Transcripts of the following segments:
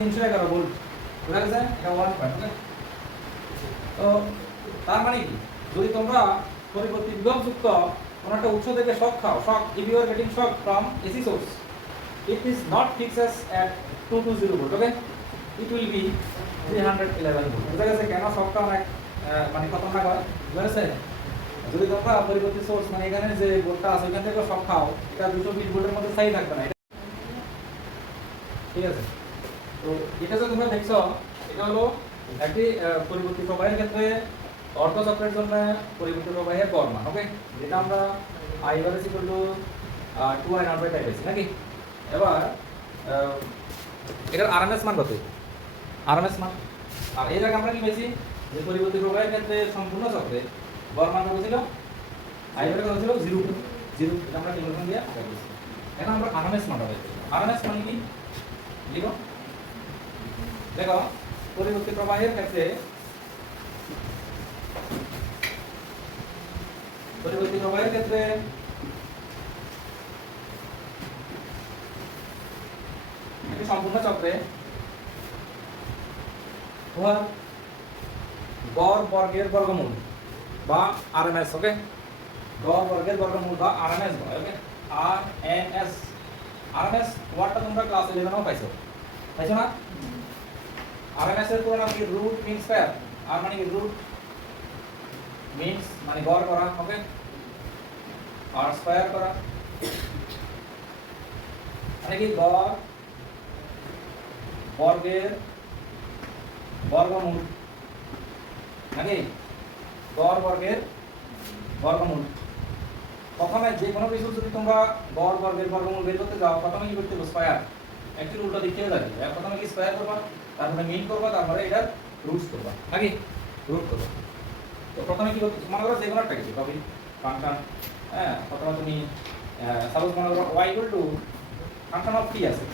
তিনশো এগারো ভোল্ট বুঝা গেছে? এটা ওয়ান পয়েন্ট ওকে তো তার মানে কি? যদি তোমরা পরিবর্তী বিভবযুক্ত কোনো একটা উৎস থেকে শক খাও shock if you are getting shock from AC source it is not fixed at 220 volt, okay? It will be 311 volt. বুঝা গেছে কেন শকটা অনেক মানে খতরনাক হয়? বুঝা গেছে? যদি তোমরা পরিবর্তী সোর্স মানে এখানে যে ভোল্টটা আছে ওইখান থেকে শক খাও, এটা 220 ভোল্টের মধ্যে স্থায়ী থাকবে না। ঠিক আছে? তো এটা যে তোমরা দেখছ এটা হলো একটি আহ, পরিবর্তী প্রবাহের ক্ষেত্রে অর্ধচক্রের জন্য পরিবর্তী প্রবাহের গড় মান ওকে যেটা আমরা I bar to I naught by পেয়েছি নাকি? এবার এটার আরএমএস মান কত? আরএমএস মান। আর এর আগে আমরা কি পেয়েছি? যে পরিবর্তী প্রবাহের ক্ষেত্রে সম্পূর্ণ চক্রে গড় মান কত ছিল? আই বার কত ছিল? জিরো জিরো এটা আমরা নির্বাচন দিয়ে পেয়েছি। এখন আমরা আরএমএস মানটা পেয়েছি আরএমএস মানে কি? লিখো। দেখো পরিবর্তী প্রবাহের ক্ষেত্রে পরিবর্তী প্রবাহের ক্ষেত্রে একটি সম্পূর্ণ চক্রে উহা গড় বর্গের বর্গমূল বা আরএমএস ওকে গড় বর্গের বর্গমূল বা আরএমএস বলে ওকে আর এন এস আরএমএস ওয়ার্ডটা তোমরা ক্লাস 11 এও পাইছো পাইছো না আরএমএস এর পুরো কি? রুট মিন স্কয়ার আর মানে কি রুট মিনস মানে গড় করা ওকে আর স্কয়ার করা। মানে কি? গড়, বর্গের বর্গমূল। নাকি? গড় বর্গের বর্গমূল। প্রথমে যে কোনো কিছু যদি তোমরা গড় বর্গের বর্গমূল বের করতে যাও, প্রথমে কি করতে হবে? স্কয়ার অ্যাকচুয়ালি উল্টো দিক থেকে যাবে। প্রথমে কি স্কয়ার করবা? তারপরে মিন করবা, তারপরে এটার রুটস করবা, নাকি? রুট করবা। তো প্রথমে কি করতে মনে করো যে কোনো একটা কিছু কপি ফাংশন হ্যাঁ প্রথমে তুমি সাপোজ মনে করো y equal to function of t আছে।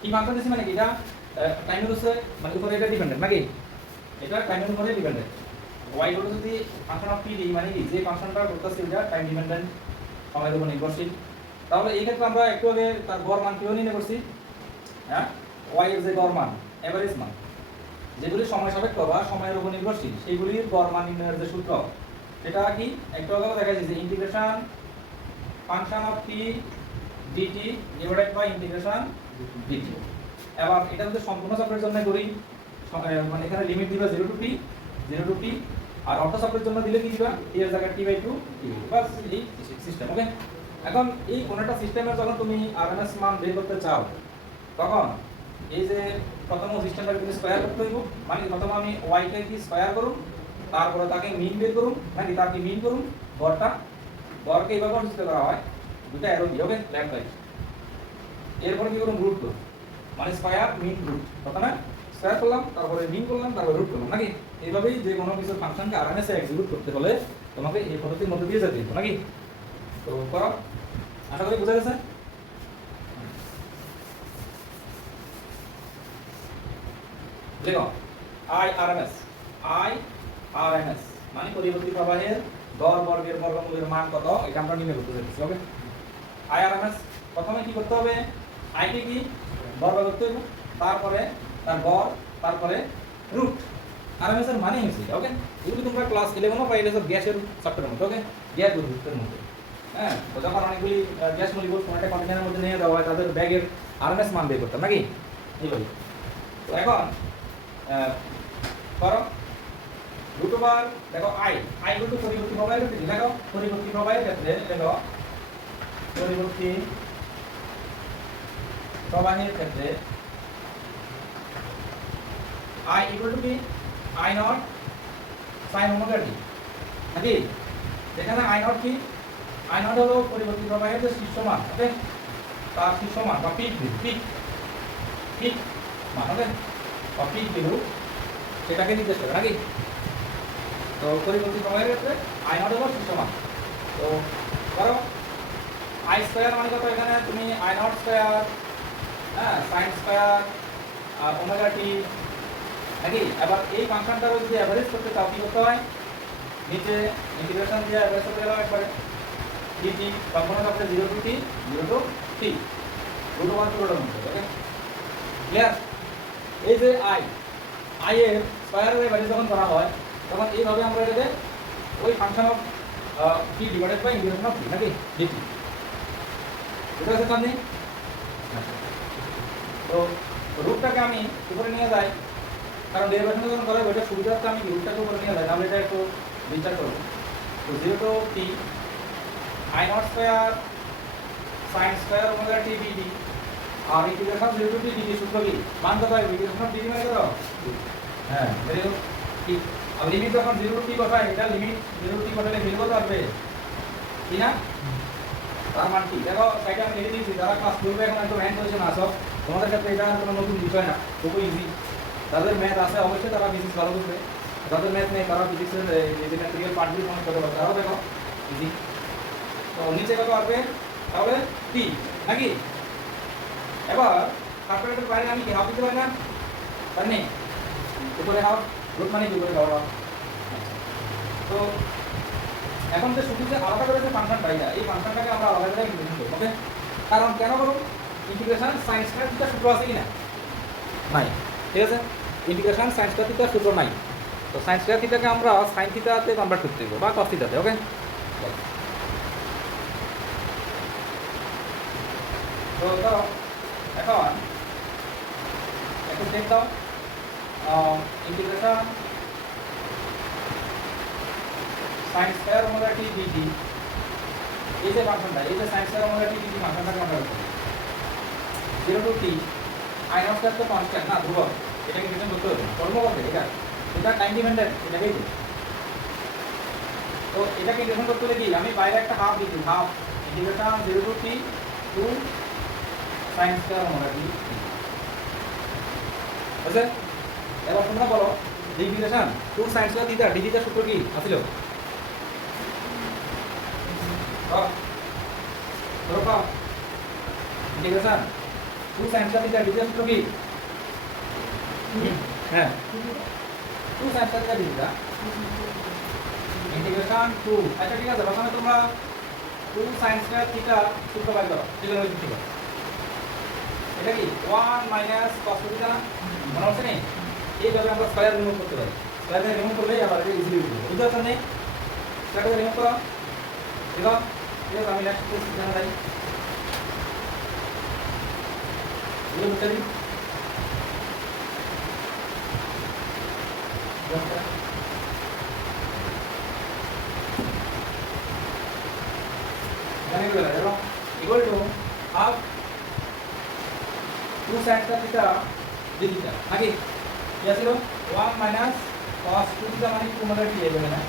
কি ফাংশন দিছি মানে কি? এটা টাইমের উপরে মানে উপরে এটা ডিপেন্ডেন্ট নাকি? এটা টাইমের উপরে ডিপেন্ডেন্ট ওয়াই ইকুয়াল টু যদি ফাংশন অফ t দিই মানে কি? যে ফাংশনটা করতেছে এটা টাইম ডিপেন্ডেন্ট সময়ের উপর নির্ভরশীল। তাহলে এই ক্ষেত্রে আমরা একটু আগে তার গড় মান কীভাবে নির্ণয় করছি? হ্যাঁ? y এর যে গড় মান এভারেজ মান যেগুলি সময় সাপেক্ষ বা সময়ের উপর নির্ভরশীল সেগুলির গড় মান নির্ণয়ের যে সূত্র, সেটা কি একটু আগে দেখা যাচ্ছে যে integration function of t dt divided by integration dt এবার এটা যদি সম্পূর্ণ চক্রের জন্য করি মানে এখানে লিমিট দিবা zero to t zero to t আর অর্ধ চক্রের জন্য দিলে কি দিবা? টি এর জায়গায় টি বাই টু বাস এই সিস্টেম ওকে এখন এই কোন একটা সিস্টেমের যখন তুমি আরএমএস মান বের করতে চাও, তখন এই যে প্রথম সিস্টেমটাকে তুমি স্কয়ার করতে হইব। মানে প্রথমে আমি y কে স্কয়ার করুন তারপরে তাকে মিন বের করুন নাকি তাকে মিন করুন গড়টা। গড়কে এইভাবে অনুষ্ঠিত করা হয়। দুটো অ্যারো দিয়ে ওকে লেফট রাইট এরপরে কি করুন রুট করুন মানে স্কয়ার মিন রুট প্রথমে স্কয়ার করলাম, তারপরে মিন করলাম, তারপরে রুট করলাম, নাকি? এইভাবেই যে কোনো কিছু ফাংশনকে এ এক্সিকিউট করতে হলে তোমাকে এই পদ্ধতির মধ্যে দিয়ে যেতে হবে নাকি? তো করো। আশা করি বোঝা গেছে? দেখো আই আরএমএস আই আরএমএস মানে পরিবর্তী প্রবাহের গড় বর্গের বর্গমূলের মান কত? এটা আমরা নির্ণয় করতে চাইছি ওকে আই আরএমএস প্রথমে কি করতে হবে? আইকে কি? বর্গ করতে হবে। তারপরে তার গড় তারপরে রুট আরএমএস এর মানে হচ্ছে ওকে এগুলো তোমরা ক্লাস 11 ও পাইলে সব গ্যাসের চ্যাপ্টারের মধ্যে ওকে গ্যাস বুদ্ধিত্বের মধ্যে হ্যাঁ? যখন অনেকগুলি গ্যাস মলিকুল কোনো একটা কন্টেনারের মধ্যে নিয়ে দেওয়া হয়, তাদের ব্যাগের আরএমএস মান বের করতাম, নাকি? এইভাবে। তো এখন করো। রুট ওভার দেখো আই আই গুলো পরিবর্তী প্রবাহের ক্ষেত্রে, দেখো পরিবর্তী প্রবাহের ক্ষেত্রে, দেখো, পরিবর্তী প্রবাহের ক্ষেত্রে আই ইকুয়াল টু কি I naught sine omega t নাকি? এখানে আই নট কি? আই নট হলো পরিবর্তী প্রবাহের যে শীর্ষ মান ওকে তার শীর্ষ মান, বা পিক পিক পিক মান ওকে বা পিক বিন্দু সেটাকে নির্দেশ করে, নাকি? তো পরিবর্তী প্রবাহের ক্ষেত্রে আই নট হলো শীর্ষ মান তো করো আই স্কয়ার মানে কত এখানে? তুমি আই নট স্কয়ার হ্যাঁ সাইন স্কয়ার, আর ওমেগা টি, নাকি? এবার এই ফাংশনটারও যদি অ্যাভারেজ করতে চাও, কি করতে হয়? নিচে ইন্টিগ্রেশন দিয়ে অ্যাভারেজ করতে গেলে একবারে ডিটি সম্পূর্ণ চক্রে zero to t zero to t root one two root okay clear এই যে আই আই এর স্কয়ারের ভ্যালু যখন করা হয়, তখন এইভাবে আমরা এটাকে ওই function of p divided by integration of নাকি? লিখি বুঝতে পারছেন আপনি? তো রুটটাকে আমি উপরে নিয়ে যাই, কারণ ডেরিভেশন যখন করে ওইটা সুবিধার্থে আমি রুটটাকে উপরে নিয়ে যাই তাহলে এটা একটু বিচার করব। তো যেহেতু t I naught square sine square omega t BD আর ইন্টিগ্রেশন জিরো টু টি ডিডি সূত্র কি মান কত হয় ইন্টিগ্রেশন অফ ডিডি মানে কত হ্যাঁ ভেরি গুড ঠিক আর লিমিট যখন জিরো টু টি বসায় এটা লিমিট জিরো টু টি বসালে ভ্যালু কত আসবে কি না তার মান কি দেখো সাইডে আমি লিখে দিয়েছি যারা ক্লাস করবে এখন একদম হ্যান্ড পজিশন আসো তোমাদের ক্ষেত্রে এটা কোনো নতুন বিষয় না খুবই ইজি যাদের ম্যাথ আছে অবশ্যই তারা ফিজিক্স ভালো বুঝবে যাদের ম্যাথ নেই তারা ফিজিক্সের যে ম্যাটেরিয়াল পার্টগুলো মনে করতে পারবে তারাও দেখো ইজি তো নিচে কত আসবে তাহলে টি নাকি এবার সাবট্রাক্টের বাইরে আমি কি হাফ দিতে পারি না? পারি নি উপরে হাফ রুট মানে কি উপরে হাফ তো এখন যে শুধু যে আলাদা করে যে ফাংশনটা এটা এই ফাংশনটাকে আমরা আলাদা করে ইন্টিগ্রেশন করব ওকে কারণ কেন করব ইন্টিগ্রেশন সাইন স্কয়ার থিটা সূত্র আছে কি না? নাই, ঠিক আছে? ইন্টিগ্রেশন সাইন স্কয়ার থিটা সূত্র নাই। তো সাইন স্কয়ার থিটাকে আমরা সাইন থিটাতে কনভার্ট করতে দেবো, বা কস থিটাতে ওকে তো ধরো এখন একটু check integration sine square omega t dt এই যে ফাংশনটা এই যে sine square omega t dt ফাংশনটাকে আমরা করব zero to t I naught square তো কনস্ট্যান্ট না, ধ্রুবক। এটাকে ইন্টিগ্রেশন করতে হবে কর্ম করতে এটা এটা টাইম ডিপেন্ডেন্ট এটাকেই তো এটাকে ইন্টিগ্রেশন করতে হলে কি? আমি বাইরে একটা হাফ দিচ্ছি half integration zero to t two sine square omega t বুঝলে এবার তোমরা বলো integration two sine square theta? Digital সূত্র কি? আছিল রোপা integration two sine square theta digital সূত্র কি? হ্যাঁ। Two sine square theta integration two. আচ্ছা ঠিক আছে, প্রথমে তোমরা টু সাইন স্কয়ার থিটা সূত্র পাই করো? ট্রিগোনোমেট্রি থেকে। এটা কি? ওয়ান মাইনাস কস থিটা মনে হচ্ছে নেই এইভাবে আমরা স্কয়ার রিমুভ করতে পারি। স্কয়ার রিমুভ করলে আবার এটা ইজিলি বুঝব বুঝতে পারছেন নেই স্কয়ারটা রিমুভ করো। ঠিক আছে আমি নেক্সট সিদ্ধান্ত জানাই বুঝতে দিই এখানে কি বলা দেখো equal to half two sine square theta d theta নাকি কি আছিল 1 মাইনাস cos 2 থিটা মানে 2 মানে কি হবে না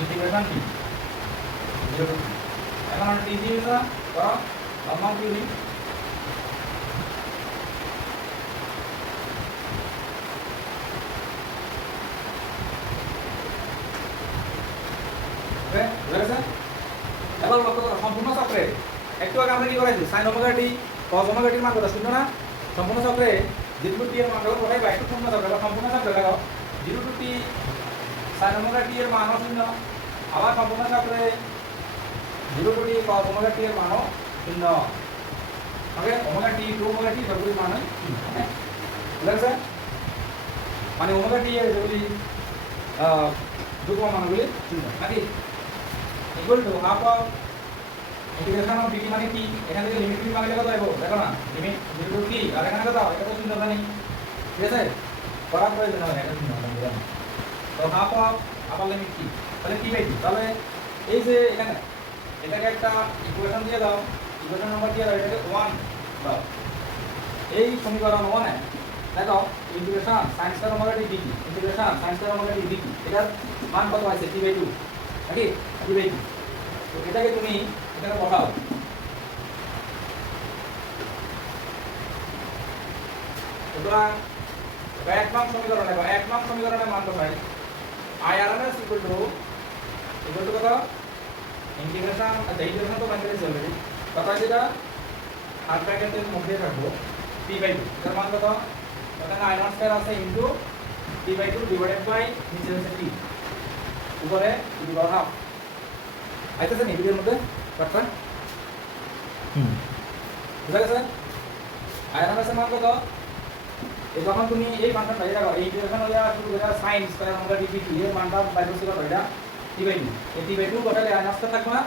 ইন্টিগ্রেশন কি 0 টু এখন টি এবার লক্ষ্য করো সম্পূর্ণ চক্রে একটু কি করেছি sine omega t cos omega টির মান শূন্য না সম্পূর্ণ চক্রে যেটুকু টি এর মান যখন কোথায় বা একটু সম্পূর্ণ চক্রে সম্পূর্ণ চক্রে zero to sine omega t এর মানও শূন্য আবার সম্পূর্ণ চক্রে zero to T cos omega T এর মানও শূন্য okay omega T two omega T সবগুলি মান হয় শূন্য ওকে বুঝা মানে ওমেগা টি এর যেগুলি যুগ্ম মানগুলি শূন্য নাকি equal to half of integration of D T কি এখান থেকে লিমিট কি মানে কত আইবো দেখো না লিমিট জিরো টু কি আর এখানে কত এটা তো শূন্য জানি ঠিক আছে করার প্রয়োজন হয় এটা শূন্য জানি জানি তো হাফ অফ আপার লিমিট কি তাহলে কি পাইছি তাহলে এই যে এখানে এটাকে একটা ইকুয়েশন দিয়ে দাও ইকুয়েশন নাম্বার দিয়ে দাও, এটাকে ওয়ান দাও। এই সমীকরণ ওয়ানে দেখো integration sine square omega t integration sine square omega t এটার মান কত আছে টি বাই টু নাকি? টি বাই টু তো এটাকে তুমি এখানে বসাও। সুতরাং, এক নং সমীকরণ দেখো এক নং সমীকরণের মান হয় I R N S equal to equal to কত? ইন্টিগ্রেশন আচ্ছা ইন্টিগ্রেশন তো বাইরে অলরেডি কত আছে এটা আর ব্র্যাকেটের মধ্যে রাখব পি বাই টু এর মান কত? এখানে আই নট স্কয়ার আছে into p by two divided by নিচে হচ্ছে টি উপরে টু দি পাওয়ার হাফ আইতেছে নি ভিডিওর মধ্যে? ব্যাপারটা হুম। বুঝা গেছে? আয়রন আছে মান কত? যখন তুমি এই মানটা এটা করো এই ইন্টিগ্রেশন হইয়া শুরু করে সাইন স্কয়ার আমরা ডিপি এর মানটা বাইরে এটা টি বাই টু এই টি বাই টু গোটালে আইন আসতে থাকবে না?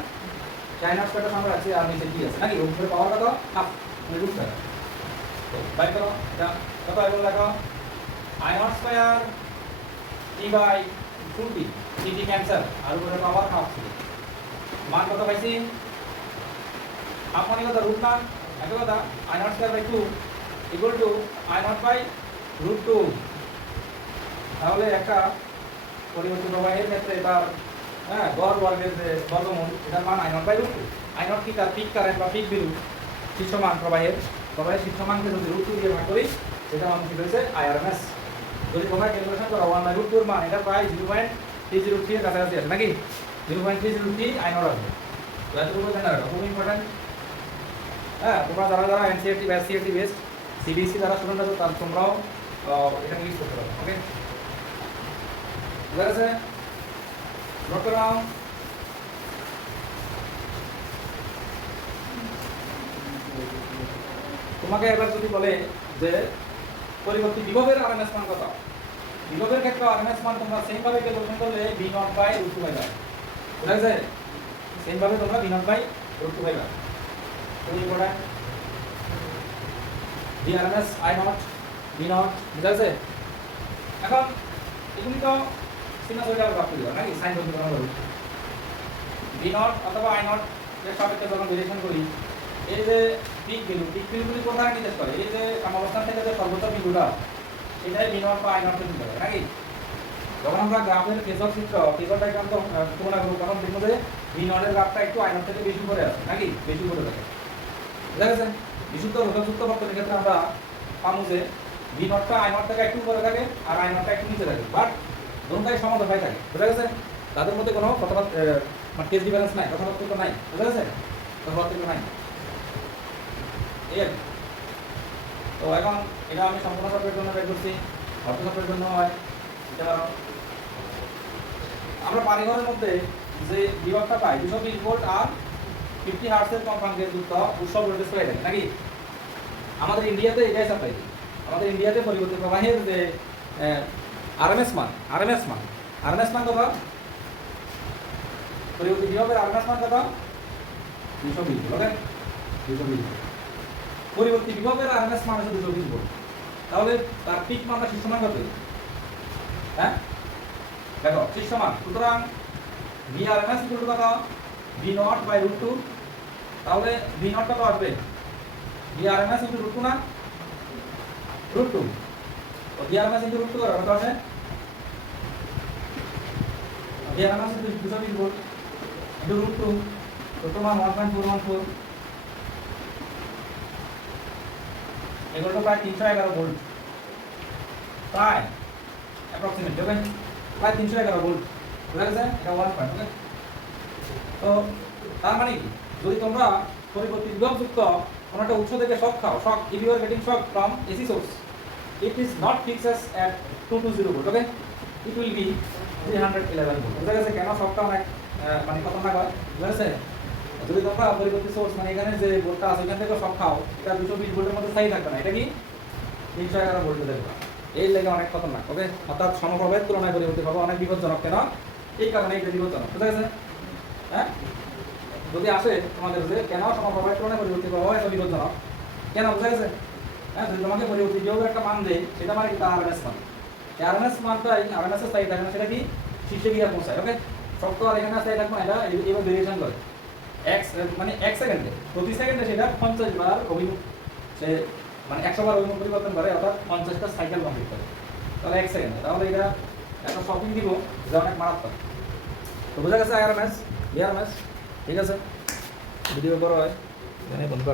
চাইন আসতে আমরা আছে, আর কি আছে। নাকি? উপরে পাওয়ার কত হাফ মানে রুট স্কয়ার বাই করো। এটা কত I square t by two t t cancel R power half ছিল মান কত পাইছি? হাফ মানে কত? রুট না একই কথা। I naught square by two equal to I naught by root two তাহলে একটা পরিবর্তন প্রবাহের ক্ষেত্রে তার হ্যাঁ গড় বর্গের যে বর্গমূল, এটার মান I naught by root two. I naught কি তার পিক কারেন্ট বা পিক বিন্দু শীর্ষমান প্রবাহের প্রবাহের শীর্ষমানকে যদি রুট টু দিয়ে ভাগ করি, সেটা মান কি হয়েছে? আইআরএমএস যদি প্রবাহ ক্যালকুলেশন করা ওয়ান বাই রুট টুর মান, এটা প্রায় zero point three zero three এর কাছাকাছি আছে নাকি? Zero point three zero three I naught আসবে তো এতটুকু জানা রাখো খুব ইম্পর্টেন্ট হ্যাঁ তোমরা যারা যারা এনসিআরটি বা এসসিআরটি বেস্ট সিবিএসসি যারা স্টুডেন্ট আছো, তার তোমরাও এটা ইউজ করতে পারো ওকে ঠিক আছে? করে তোমাকে এবার যদি বলে যে পরিবর্তী বিভবের আরএমএস মান কত? বিভবের ক্ষেত্রে আরএমএস মান তোমরা সেম ভাবে ক্যালকুলেশন করলে B naught by root two by যায় বুঝা গেছে? সেম ভাবে তোমরা B naught by root two by যায় খুবই important B RMS I naught B naught বুঝা গেছে? এখন এগুলি তো সিনাসোইডাল প্রাপ্ত দিবা, নাকি? সাইন করতে পারব বি নট অথবা আই নট এর সাপেক্ষে যখন ভেরিয়েশন করি এই যে পিক বিন্দু পিক বিন্দুগুলি কোথায় নির্দেশ করে এই যে সামাবস্থান থেকে যে সর্বোচ্চ বিন্দুটা সেটাই বি নট বা আই নট নির্দেশ করে নাকি? যখন আমরা গ্রাফের ফেজর চিত্র ফেজর ডায়াগ্রাম তো তুলনা করব তখন দেখব যে বি নটের গ্রাফটা একটু আই নট থেকে বেশি করে আছে, নাকি? বেশি করে থাকে বুঝা গেছে? বিশুদ্ধ রোধযুক্ত বর্তনের ক্ষেত্রে আমরা পাবো যে বি নটটা আই নট থেকে একটু উপরে থাকে আর আই নটটা একটু নিচে থাকে। বাট দুটোটাই সমাধান থাকে বুঝা গেছে? তাদের মধ্যে কোনো কথাবার্তা আহ, মানে ডিফারেন্স নাই কথাবার্তা নাই বুঝা গেছে? কথাবার্তা নাই। তো এখন এটা আমি সম্পূর্ণ চক্রের জন্য বের করছি অর্থ চক্রের জন্য হয় এটা আমরা পারিঘরের মধ্যে যে বিভাগটা পাই দুশো বিশ ভোল্ট আর ফিফটি হার্টসের কম্পাঙ্কের যুক্ত উৎসব ভোল্টেজ পাই থাকে নাকি? আমাদের ইন্ডিয়াতে এটাই সাপ্লাই আমাদের ইন্ডিয়াতে পরিবর্তন প্রবাহের যে আরএমএস মান আরএমএস মান। আরএমএস মান কত? পরিবর্তী বিভাগের আরএমএস মান কত? দুশো বিশ ওকে দুশো বিশ পরিবর্তী বিভাগের আরএমএস মান হচ্ছে দুশো বিশ তাহলে তার পিক মানটা শীর্ষ মান কত? হ্যাঁ? দেখো, শীর্ষ মান। সুতরাং ভি আরএমএস ইকুয়াল টু কত? V nought by root two তাহলে ভি নট কত আসবে? V RMS into root two না? Root two V RMS into root two কত আসে টু রুট টু মান one point four one four এগুলো তো প্রায় তিনশো এগারো ভোল্ট প্রায় অ্যাপ্রক্সিমেট ওকে প্রায় তিনশো এগারো ভোল্ট বুঝা গেছে? এটা ওয়ান পয়েন্ট তো তার মানে কি? যদি তোমরা পরিবর্তী বিভবযুক্ত কোনো একটা উৎস থেকে শক খাও shock if you are getting shock from AC source it is not fixes at two two zero volt okay it will be অনেক মানে যদি তোমরা পরিবর্তী সোর্স মানে এখানে যে ভোল্টটা আছে ওখান থেকে শক খাও, এটা দুশো বিশ ভোল্টের মধ্যে স্থায়ী থাকবে না। এটা কি? তিনশো এগারো ভোল্টে দেখবা এই লেগে অনেক খতরনাক ওকে অর্থাৎ সমপ্রভেদ তুলনায় পরিবর্তী হবে অনেক বিপজ্জনক, কেন? এই কারণে এটা বিপজ্জনক বুঝা গেছে হ্যাঁ? যদি আসে তোমাদের যে, কেন সমপ্রভেদ তুলনায় পরিবর্তী প্রভাব এত বিপজ্জনক। কেন, বুঝা গেছে? হ্যাঁ যদি তোমাকে পরিবর্তী যোগের একটা মান দেয় সেটা মানে তার আরএমএস এই আরএমএস মানটাই আরএমএস এর স্থায়ী থাকে না সেটা কি? শীর্ষে গিয়ে পৌঁছায় ওকে আর এখানে স্থায়ী থাকবে এটা, এই- এইভাবে ভেরিয়েশন করে। এক মানে এক সেকেন্ডে প্রতি সেকেন্ডে সেটা পঞ্চাশ বার অভিমুখ সে মানে একশো বার অভিমুখ পরিবর্তন করে, অর্থাৎ পঞ্চাশটা সাইকেল কমপ্লিট করে। তাহলে এক সেকেন্ডে তাহলে এটা একটা শপিং দিব, যে অনেক মারাত্মক। তো বোঝা গেছে আরএমএস বিআরএমএস ঠিক আছে? ভিডিও করো হয় বন্ধু